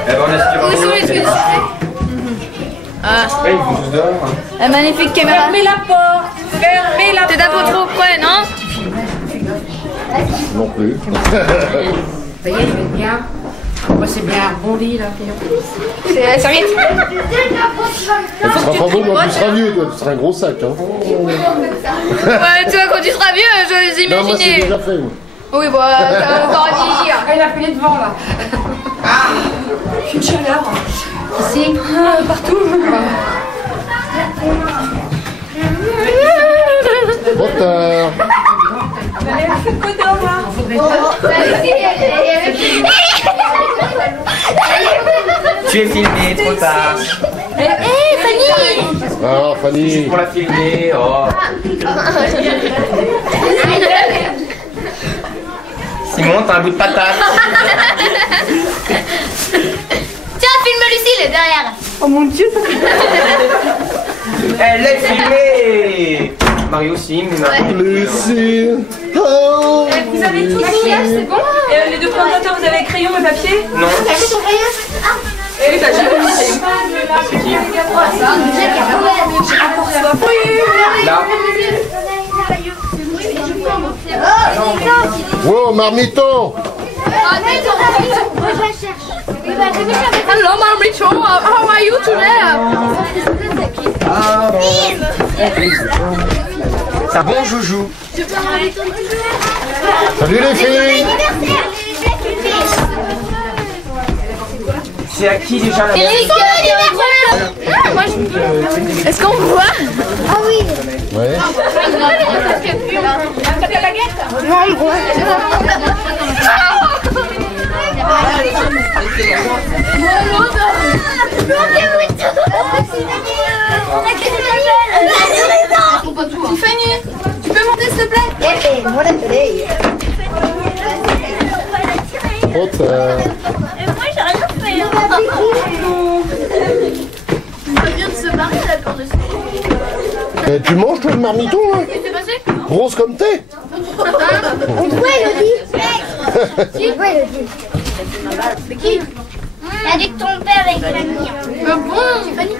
Eh ben, on est ils font tous dehors. Hein. La magnifique caméra. Fermez la porte. Fermez la porte. T'es un peu trop près, non? Non plus. Ça y est, je vais bien. Moi, c'est bien rebondi là. C'est la serviette. Ça sera pas bon quand tu seras vieux, toi. Tu seras un gros sac. Hein. Ouais, toi, quand tu seras vieux, je Non, moi, c'est imaginais. déjà fait. Moi. Oui, bon, ça va encore réfléchir. Elle a fait les devants là. Une chaleur. Ici. Partout. Trop tard. Tu es filmé, trop tard. Alors, Fanny. Juste pour la filmer, oh. Simon, t'as un bout de patate. Tiens, filme Lucille derrière. Oh mon Dieu. Elle est filmée. Mario aussi, mais Mario. Lucie. Oh, Vous avez tout signé, c'est bon? Les deux présentateurs, vous avez crayon et papier? Non. Oui, bah j'ai vu. C'est qui? Là. wow, marmiton. Hello, Marmiton. How are you today? C'est un bon joujou. Salut les filles. C'est à qui déjà la Est-ce qu'on voit? Ah oui. Ouais. Tiffany, tu peux monter s'il te plaît? Trop tard. Ça vient de se barrer la corde de Eh, tu manges toi le marmiton là? Qu'est-ce qui s'est passé? Grosse comme t'es. On te voit, Elodie. C'est qui? Avec ton père et Fanny. Bon, Tiffany.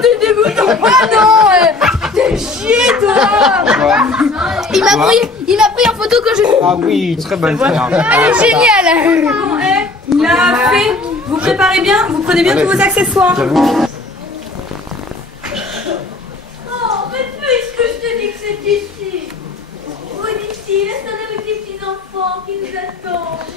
T'es dégoûtant. Ah non, t'es chier toi. Il m'a pris en photo quand je... Ah oui, très bonne femme. Elle est géniale. Il a fait. Vous préparez bien, vous prenez bien tous vos accessoires. Oh, mais puisque je te dis que c'est ici. Oh, d'ici, laisse-le avec tes petits enfants qui nous attendent.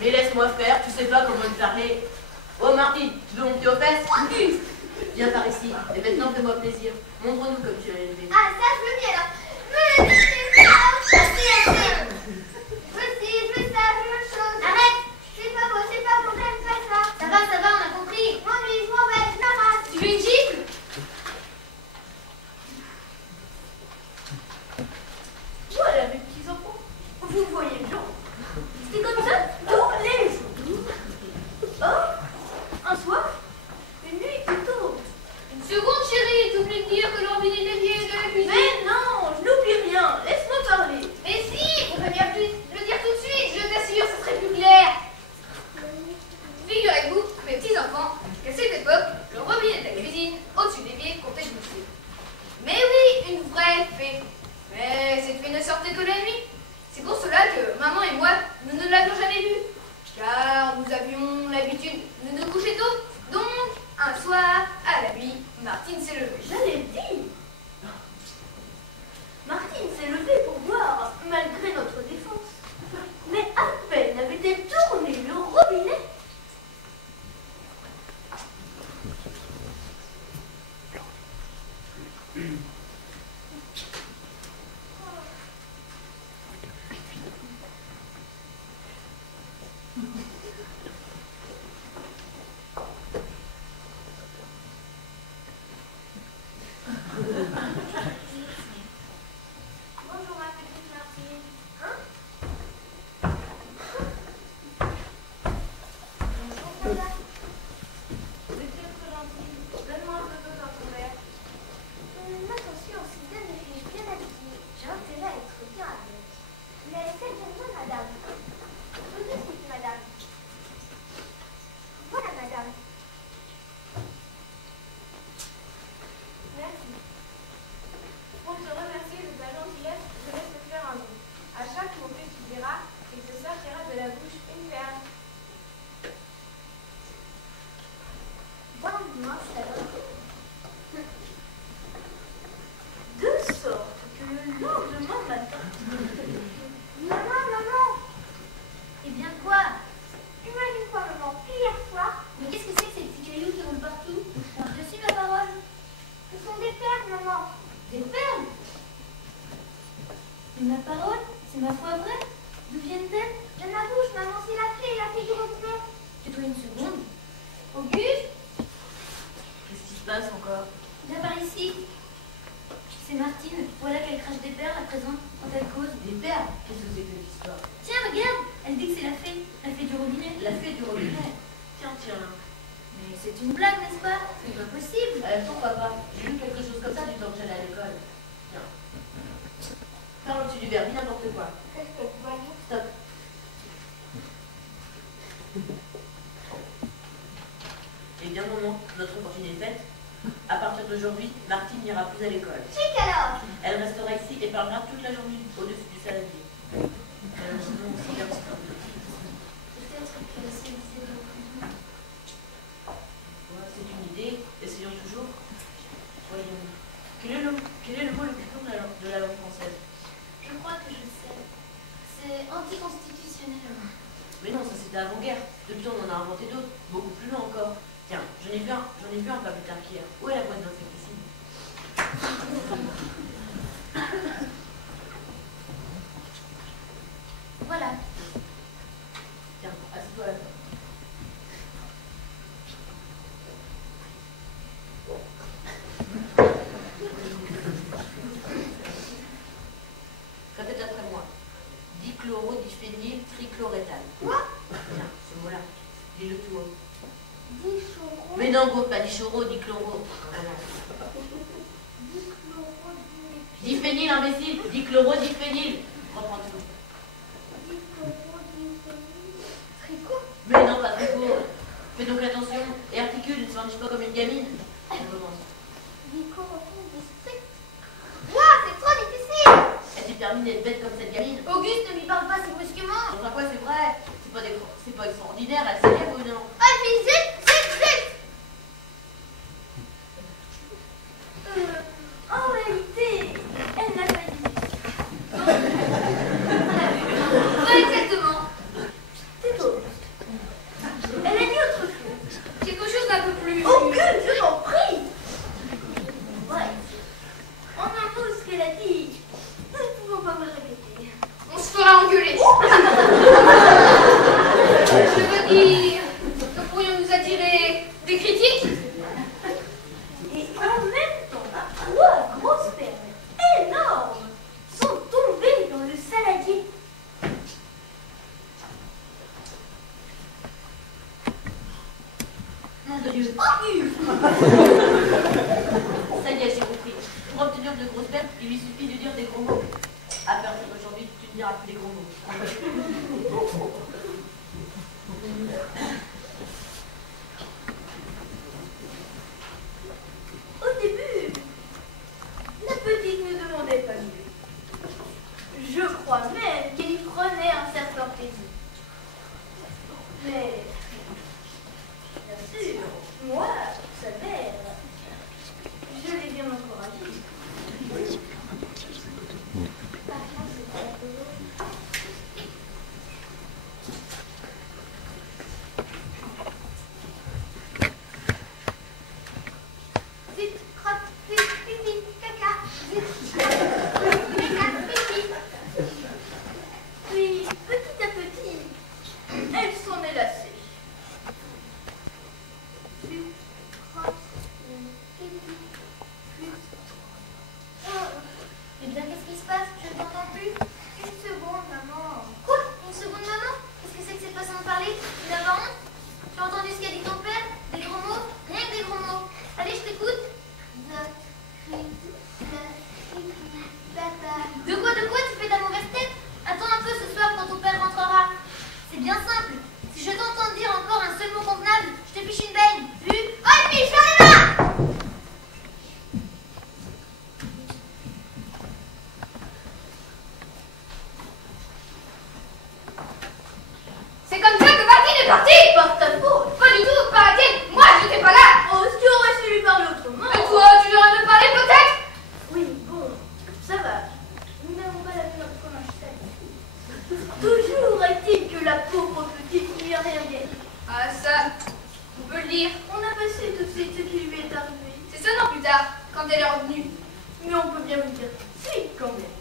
Mais laisse-moi faire, tu sais pas comment te parler. Oh Marty, tu veux mon pied aux fesses? Viens par ici, et maintenant fais-moi plaisir. Montre-nous comme tu as élevé. Ah, ça, je veux bien, là. Mais, assez. Je veux ça, je veux autre chose. Arrête. C'est pas beau, j'aime pas ça. Ça va, on a compris. M'ennuie, je m'en vais, je me rase. Tu veux une gifle? Voilà, mes petits enfants, vous voyez bien. C'est comme ça tous les jours. Or, un soir, une nuit plutôt. Une seconde, chérie, tu oublies de dire que l'envie d'élever de la cuisine. Mais non, je n'oublie rien. Laisse-moi parler. Mais si, on va bien le dire tout de suite, je t'assure, ce serait plus clair. Figurez-vous, mes petits enfants, qu'à cette époque, le robinet de la cuisine, au-dessus des pieds, comptait glisser. Mais oui, une vraie fée. Mais cette fée ne sortait que la nuit. C'est pour cela que maman et moi, nous ne l'avions jamais vue. Car nous avions l'habitude de nous coucher tôt. Donc, un soir, à la nuit, Martine s'est levée. J'allais dire. Martine s'est levée pour boire, malgré notre défense. Mais à peine avait-elle tourné le robinet. Bonjour, ma petite Martine. Hein? Bonjour, madame. Vous êtes très gentille. Donne-moi un peu d'eau dans ton verre. Attention, c'est bien des filles bien habillées. J'ai intérêt à être bien avec. Mais faites-moi, madame. Tout de suite, madame. Voilà, madame. Merci. Pour te remercier de ta gentillesse, je laisse te faire un don. À chaque mot que tu diras, il te sortira de la bouche une perle. Bonne main, ça va. De sorte que le lendemain matin, Maman. Eh bien quoi? Imagine-toi, maman, hier soir, Mais qu'est-ce que c'est que ces petits cailloux qui roulent partout? Par-dessus ma parole. ce sont des perles, maman. Des perles? Mais ma parole, c'est ma foi vraie? D'où viennent-elles? De ma bouche, maman, c'est la fée du robinet. Tais-toi une seconde. Auguste, Qu'est-ce qui se passe encore? viens par ici. C'est Martine. Voilà qu'elle crache des perles à présent quand elle cause. Des perles? Qu'est-ce que c'est que cette histoire? Tiens, regarde, elle dit que c'est la fée du robinet. La fée du robinet. Tiens. Mais c'est une blague, n'est-ce pas? C'est pas possible. Pourquoi pas? J'ai vu quelque chose comme ça du temps que j'allais à l'école. Tiens. Parle au-dessus du verre, dis n'importe quoi. Stop. Eh bien, maman, notre fortune est faite. À partir d'aujourd'hui, Martine n'ira plus à l'école. Chic alors. Elle restera ici et parlera toute la journée au-dessus du saladier. Sinon, aussi un petit peu de Peut-être que c'est beaucoup. Ouais, c'est une idée. Essayons toujours. Voyons. Quel est le mot le plus court de la langue française? Je crois que je sais. C'est anticonstitutionnel. Mais non, ça c'était avant-guerre. Depuis on en a inventé d'autres, beaucoup plus loin encore. Tiens, j'en ai vu un pas plus tard qu'hier. Où est la boîte d'insecticide? Voilà. Tiens, assieds-toi là. Répète après moi. Dichlorodiphényl trichlorétal. Quoi? Tiens, ce mot-là. Dis-le tout haut. Dichoro. Mais non, gros, pas dichoro, dichloro. Diphényl, imbécile. Dichlorodiphényl. Reprends tout. Tricot. Mais non, pas très court. Fais donc attention et articule, ne s'ennuie pas comme une gamine. On commence. District. Ouah, c'est trop difficile. Et tu termines d'être bête comme cette gamine. Auguste, ne lui parle pas si brusquement. Enfin quoi, c'est vrai. C'est pas extraordinaire, elle s'élève ou non? Ah, mais zut. en réalité, elle n'a pas dit. Pas exactement. C'est autre. Dieu. Ça y est, j'ai compris. Pour obtenir de grosses pertes, il lui suffit de dire des gros mots. À partir d'aujourd'hui, tu ne diras plus des gros mots. Au début, la petite ne demandait pas mieux. Je crois même qu'elle y prenait un certain plaisir. Mais, bien sûr, moi, sa mère, je l'ai bien encouragée. Vite, crotte, vite, pipi, caca, vite. Caca, pipi. Puis, petit à petit, elle s'en est lassée. Vite, crotte, pipi, vite. Oh, eh bien, qu'est-ce qui se passe? Je ne t'entends plus. Une seconde, maman. Quoi? Une seconde, maman? Qu'est-ce que c'est que cette façon de parler? Tu n'as pas honte? Tu as entendu ce qu'a dit ton père? Des gros mots? Rien que des gros mots. Allez, je t'écoute. De quoi tu fais ta mauvaise tête? Attends un peu ce soir quand ton père rentrera. C'est bien simple. Si je t'entends dire encore un seul mot convenable, je te fiche une baigne. Vu? Oh, une fiche, j'en ai marre! C'est comme ça que Martine est partie. Par ta faute. Pas du tout, pas la tienne. Moi, j'étais pas là. Oh, tu aurais su lui parler autrement. Et toi, tu leur as me parler peut-être? Oui, bon, ça va. Nous n'avons pas la peur comme un cheval. Toujours est-il que la pauvre petite n'y a rien gagné. Ah ça, on peut le dire. On a passé tout de suite ce qui lui est arrivé. C'est seulement plus tard, quand elle est revenue. Mais on peut bien vous dire si, quand même.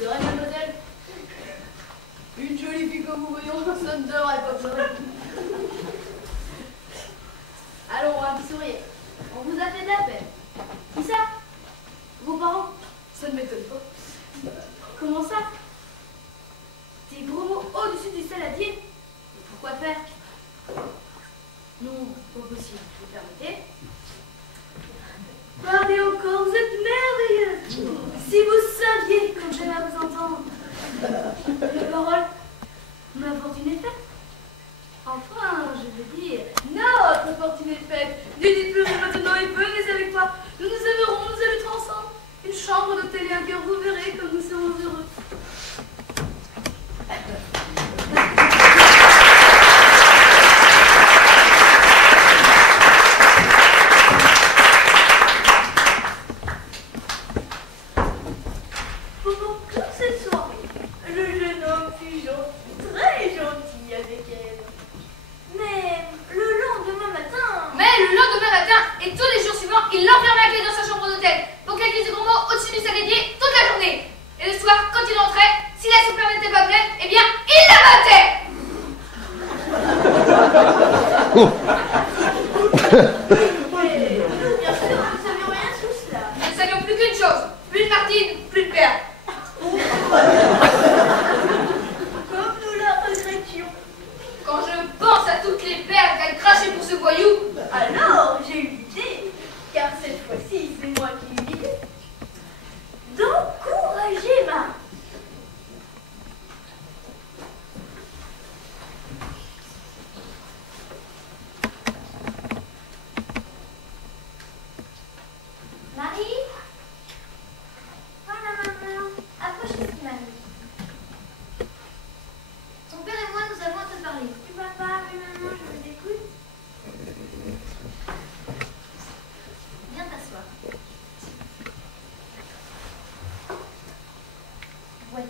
De rien, mademoiselle. Une jolie fille comme vous voyons, ça ne devrait pas pleurer. Allons, un petit sourire. On vous a fait de la peine. Qui ça? Vos parents? Ça ne m'étonne pas. Comment ça? Des gros mots au-dessus du saladier? Et pourquoi faire? Non, pas possible. Vous permettez? Parlez encore, vous êtes merveilleux. Si vous saviez comme j'aime à vous entendre. Les paroles m'apportent une effet.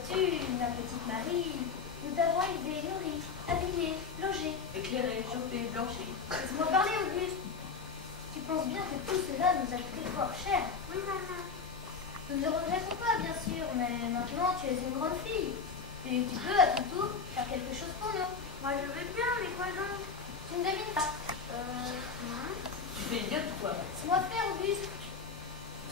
vois-tu, ma petite Marie, nous t'avons élevée, nourrie, habillée, logée. Éclairé, chauffé, blanchi. Laisse-moi parler, Auguste. Tu penses bien que tout cela nous a coûté fort cher. Oui, maman. Nous ne le regrettons pas, bien sûr, mais maintenant tu es une grande fille. Et tu peux, à ton tour, faire quelque chose pour nous. Moi, je veux bien, mais quoi donc? Tu ne devines pas. Non. Tu fais idiote ou quoi? Laisse-moi faire, Auguste.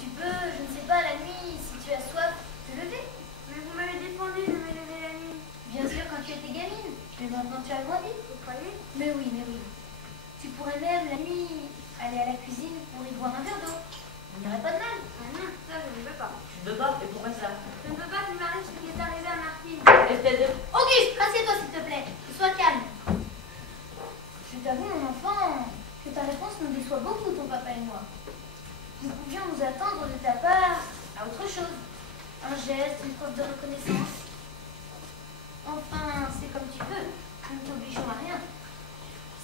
Tu peux, je ne sais pas, la nuit, si tu as soif, te lever. Mais vous m'avez défendu de me lever la nuit. Bien sûr, quand tu étais gamine. Mais maintenant tu as grandi. Vous croyez? Mais oui, mais oui. Tu pourrais même, la nuit, aller à la cuisine pour y boire un verre d'eau. Il n'y aurait pas de mal. Ah non, ça, je ne veux pas. Tu ne veux pas, et pourquoi ça? Je ne veux pas qu'il m'arrive ce qui est arrivé à Martine. Espèce de... Auguste, assieds-toi s'il te plaît. Sois calme. Je t'avoue, mon enfant, que ta réponse nous déçoit beaucoup, ton papa et moi. Nous pouvions nous attendre de ta part à autre chose. Un geste, une preuve de reconnaissance. Enfin, c'est comme tu veux. Nous ne t'obligeons à rien.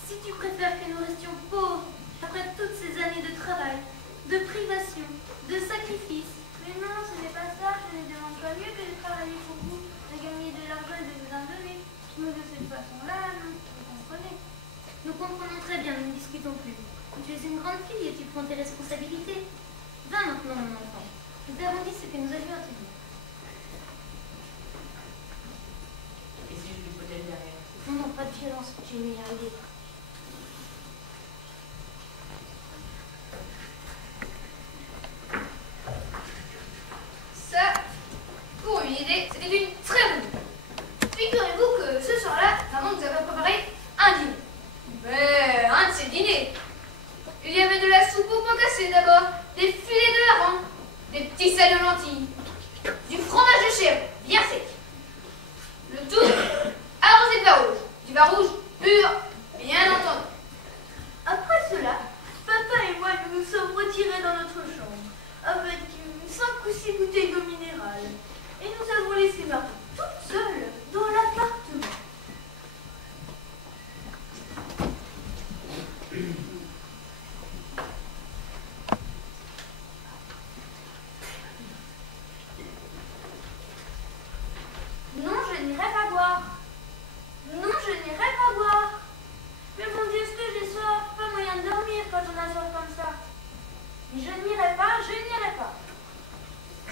Si tu préfères que nous restions pauvres, après toutes ces années de travail, de privation, de sacrifice. Mais non, ce n'est pas ça. Je ne demande pas mieux que de travailler pour vous, de gagner de l'argent et de vous en donner. Mais de cette façon-là, non, vous comprenez. Nous comprenons très bien, nous ne discutons plus. Tu es une grande fille et tu prends tes responsabilités. Va maintenant, mon enfant. Nous t'avons dit ce que nous avions à te dire. Et si je lui potais derrière? Non, non, pas de violence, j'ai une meilleure idée. Ça, pour une idée, c'était une très bonne idée. Figurez-vous que ce soir-là, maman nous avait préparé un dîner. Mais un de ces dîners. Il y avait de la soupe au pot cassé d'abord, des filets de hareng, des petits salés aux lentilles, du fromage de chèvre, bien sec. Le tout arrosé de vin rouge. Du vin rouge pur, bien entendu. Après cela, papa et moi nous nous sommes retirés dans notre chambre avec 5 ou 6 bouteilles d'eau minérale et nous avons laissé Marie toute seule dans l'appartement. Non, je n'irai pas boire. Non, je n'irai pas boire. Mais mon Dieu, ce que j'ai soif, pas moyen de dormir quand on a soif comme ça. Mais je n'irai pas, je n'irai pas.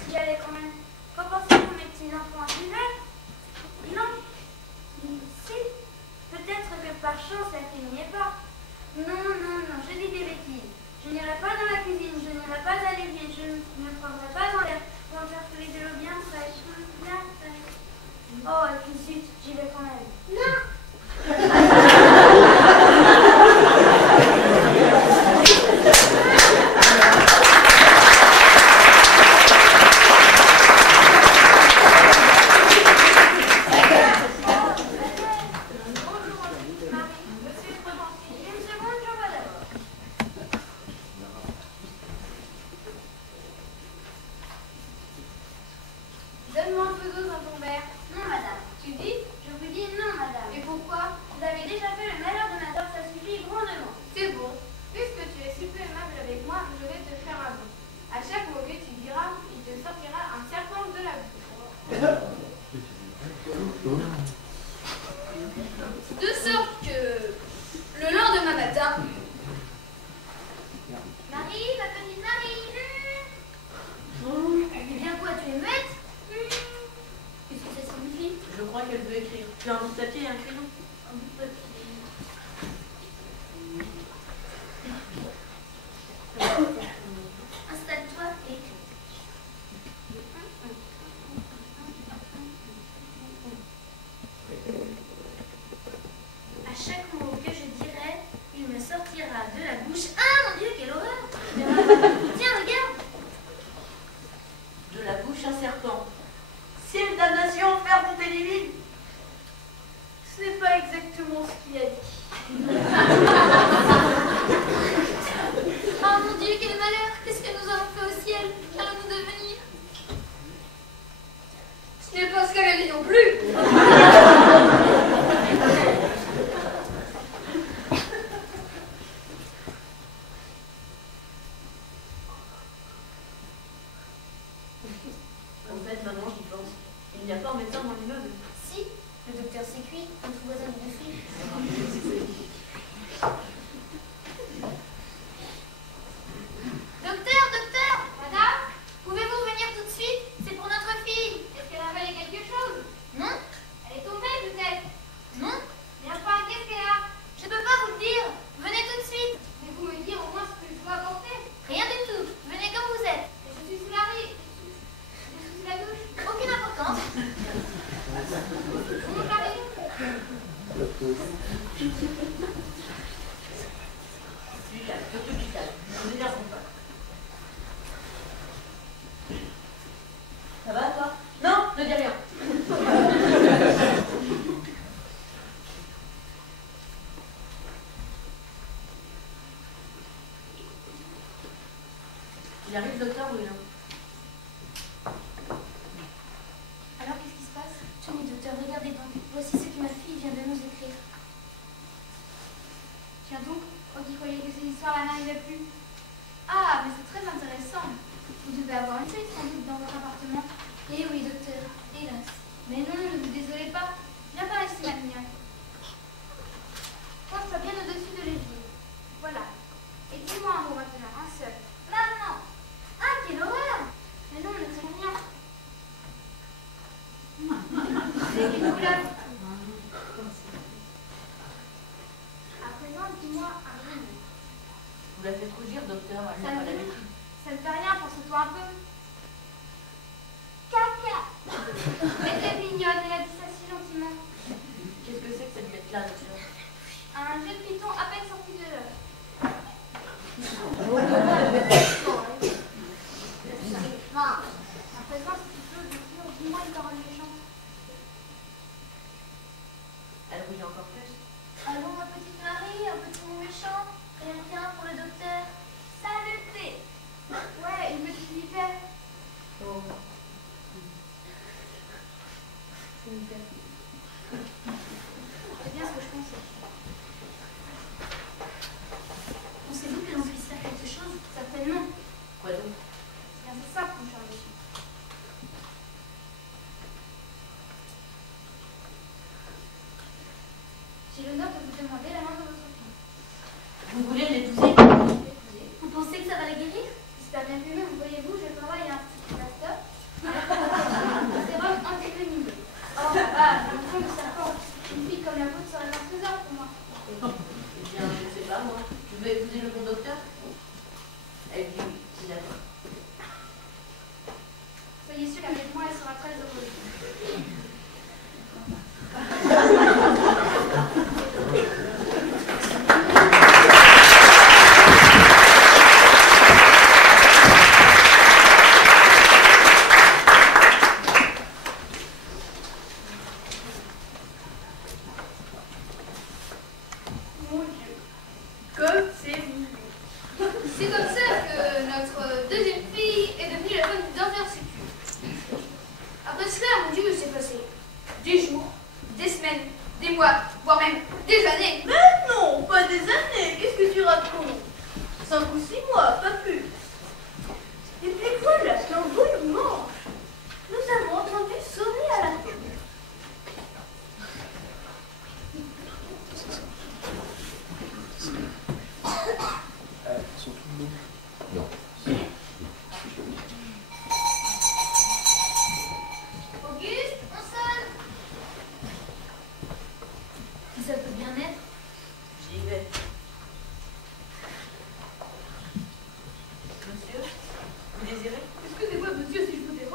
J'y allais quand même. Qu'en pensez-vous, mes petits enfants arrivés? Non. Si, peut-être que par chance la fille n'y est pas. Non, non, non, je dis des bêtises. Je n'irai pas dans la cuisine, je n'irai pas à l'évier, je ne me prendrai pas dans l'air pour me faire couler de l'eau bien fraîche. Bien fraîche. Oh, et puis zut, j'y vais quand même. Non! Donne-moi un peu d'eau dans ton verre. Non, madame. Tu dis? Je vous dis non, madame. Et pourquoi? Vous avez déjà fait le malheur de m'attendre, ça suffit grandement. C'est bon. Puisque tu es si peu aimable avec moi, je vais te faire un don. À chaque mot que tu diras, il te sortira un serpent de la bouche. De sorte que le lendemain matin, Marie, ma petite Marie. Eh bien quoi, tu es muette? Qu'est-ce que ça signifie? Je crois qu'elle veut écrire. Tu as un bout de papier et un crayon? Un bout de papier. Installe-toi et écris. À chaque mot que je dirai, il me sortira de la bouche. Ah mon Dieu, quelle horreur! Tiens, regarde! De la bouche un serpent. Ciel damnation, faire monter les villes. Ce n'est pas exactement ce qu'il y dedans dans l'immeuble. Si, le docteur s'est cuit, notre voisin du dessus. Docteur, madame, pouvez-vous venir tout de suite? C'est pour notre fille. Est-ce qu'elle a avalé quelque chose? Non? Elle est tombée peut-être? Non? Mais enfin, qu'est-ce qu'elle a? Je peux pas vous le dire. Venez tout de suite. Mais vous me dire au moins ce que je dois apporter. Rien du tout. Venez comme vous êtes. Et je suis sous la rive. Je suis sous la douche. Aucune importance. Bon, j'arrive. Ça va, toi? Non, ne dis rien. Il arrive, docteur, ou non? Alors, qu'est-ce qui se passe? Tenez, docteur, regardez donc. Voici ce que ma fille vient de nous écrire. Tiens donc, moi qui croyais que ces histoires-là n'arrivaient plus. Ah, mais c'est très intéressant. Vous devez avoir une suite sans doute dans votre appartement. Eh oui, docteur, hélas. Mais non, ne vous désolez pas. Viens par ici, ma mignonne. Pense-toi bien au-dessus de l'évier. Voilà. Et dis-moi un mot maintenant, un seul. Maintenant. Ah, quelle horreur! Mais non, ne dis rien. C'est une couleur. À présent, dis-moi un vrai mot. Vous la faites rougir, docteur, elle n'a pas l'habitude. Ça ne fait rien, force-toi un peu. Caca! Mais t'es mignonne, elle a dit ça si gentiment. Qu'est-ce que c'est que cette bête-là, docteur? Un jeune python à peine sorti de l'œuf. Enfin, à présent, si tu peux, docteur, dis-moi une parole méchante. Elle rouille encore plus. Allons, ma petite Marie, un petit mot méchant. Rien pour le docteur. Saluté! Ouais, une petite vipère. Oh. C'est bien ce que je pensais. Pensez-vous que l'on puisse faire quelque chose? Certainement. Quoi donc? C'est assez simple, mon cher monsieur. J'ai l'honneur de vous demander la main de votre fille. Vous voulez l'épouser? Vous pensez que ça va la guérir? J'espère bien que même, voyez-vous, je travaille à un petit master. Sérum antéclonique. Or, dans le fond de sa forme, une fille comme la vôtre serait un trésor pour moi. Eh bien, je ne sais pas, moi. Je veux épouser le bon docteur? Elle dit oui, c'est d'accord. Soyez sûr qu'avec moi, elle sera très heureuse. Mon Dieu, comme c'est mignon. C'est comme ça que notre deuxième fille est devenue la femme du danseur sécu. Après cela, mon Dieu, il s'est passé des jours, des semaines, des mois, voire même des années. Mais non, pas des années, qu'est-ce que tu racontes? 5 ou 6 mois, pas plus. Et puis voilà qu'un beau dimanche, nous avons entendu sonner à la porte. Auguste, on sonne! Si ça peut bien être. J'y vais. Monsieur, vous désirez? Excusez-moi, monsieur, si je vous dérange.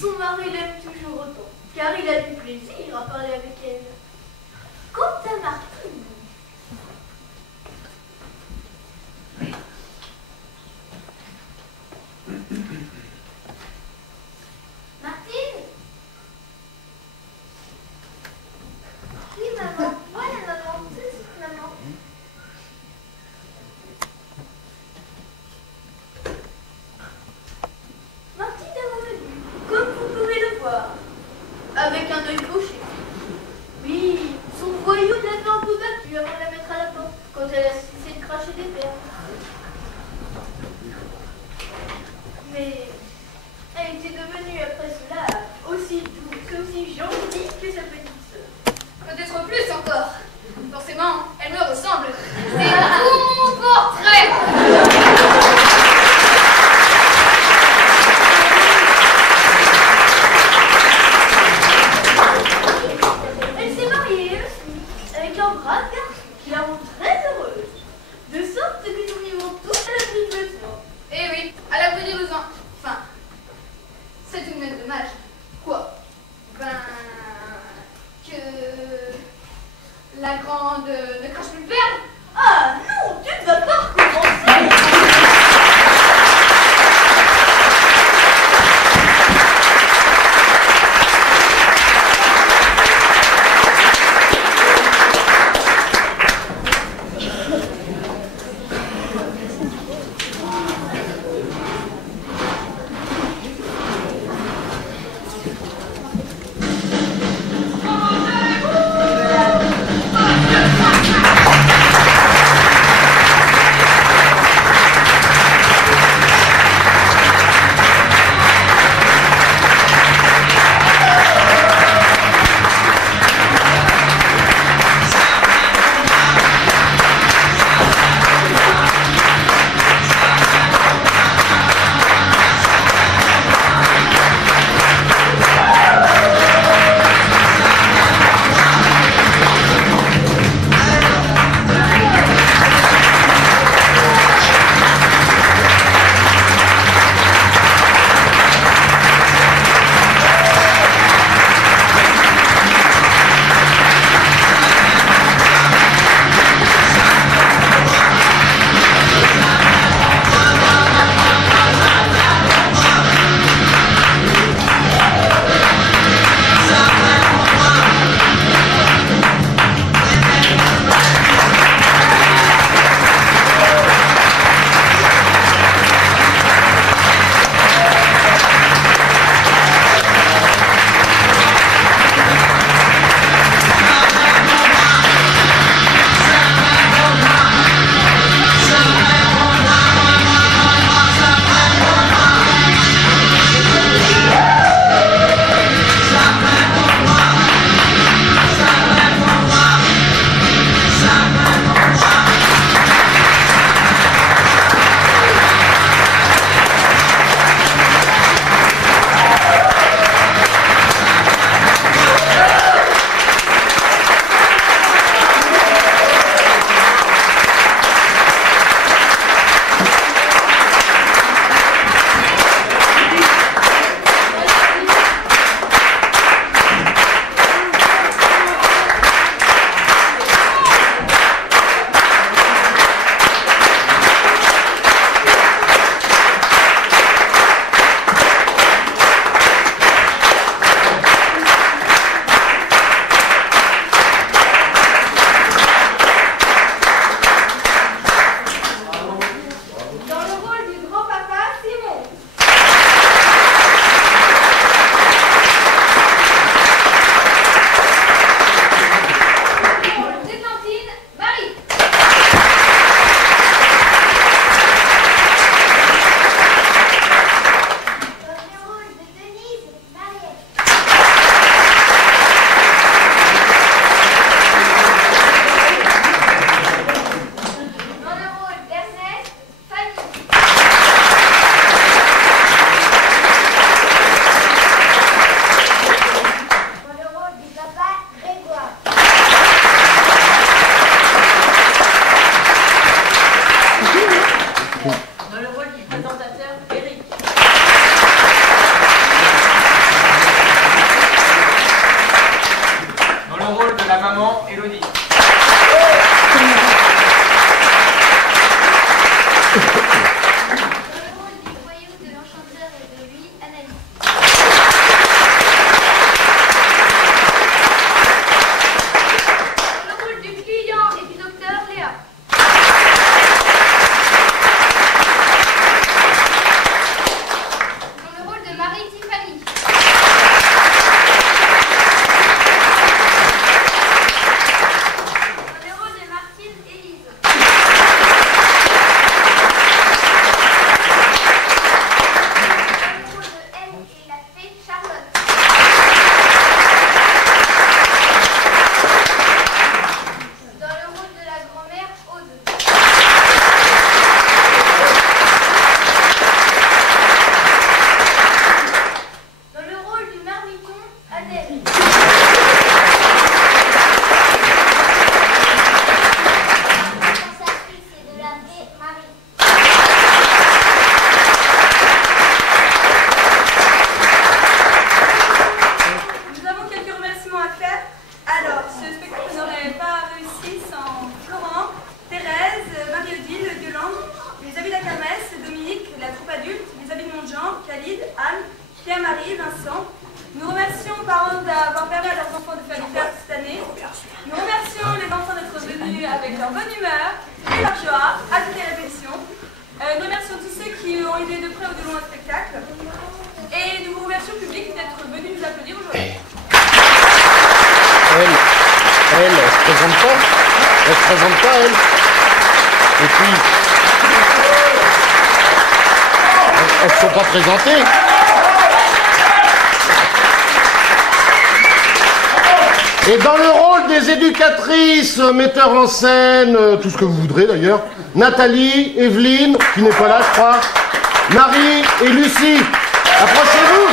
Son mari l'aime toujours autant, car il a du plaisir à parler avec elle. Quant à Martine, Martine? Oui, maman. Voilà, maman. Tout de suite, maman. Martine est revenue, comme vous pouvez le voir, avec un œil gaucher. Oui, maman, Élodie. Dans le rôle du joyau, de l'enchanteur et de lui, Anaïs. Dans le rôle du client et du docteur, Léa. Dans le rôle de Marie, Tiffany. Dans le rôle de Martine, Élise. Dans le rôle de Elle et la fée, Charlotte. Dans le rôle de la grand-mère, Aude. Dans le rôle du marmiton, Adèle. Dans sa fille, c'est de la fée, Marie. Nous avons quelques remerciements à faire. Alors, ce spectacle n'aurait pas réussi sans Florent, Thérèse, Marie-Odile, Yolande, les amis de la kermesse, Dominique, la troupe adulte, les amis de Montjean, Khalid, Anne, Pierre-Marie, Vincent. Nous remercions les parents d'avoir permis à leurs enfants de faire du théâtre cette année. Nous remercions les enfants d'être venus avec leur bonne humeur et leur joie à toutes les répétitions. Nous remercions tous ceux qui ont aidé de près ou de loin au spectacle. Et nous vous remercions le public d'être venu nous applaudir aujourd'hui. Elle se présente pas. Elle se présente pas, elle. Et puis, elles ne sont pas présentées. Et dans le rôle des éducatrices, metteurs en scène, tout ce que vous voudrez d'ailleurs, Nathalie, Evelyne, qui n'est pas là je crois, Marie et Lucie. Approchez-vous.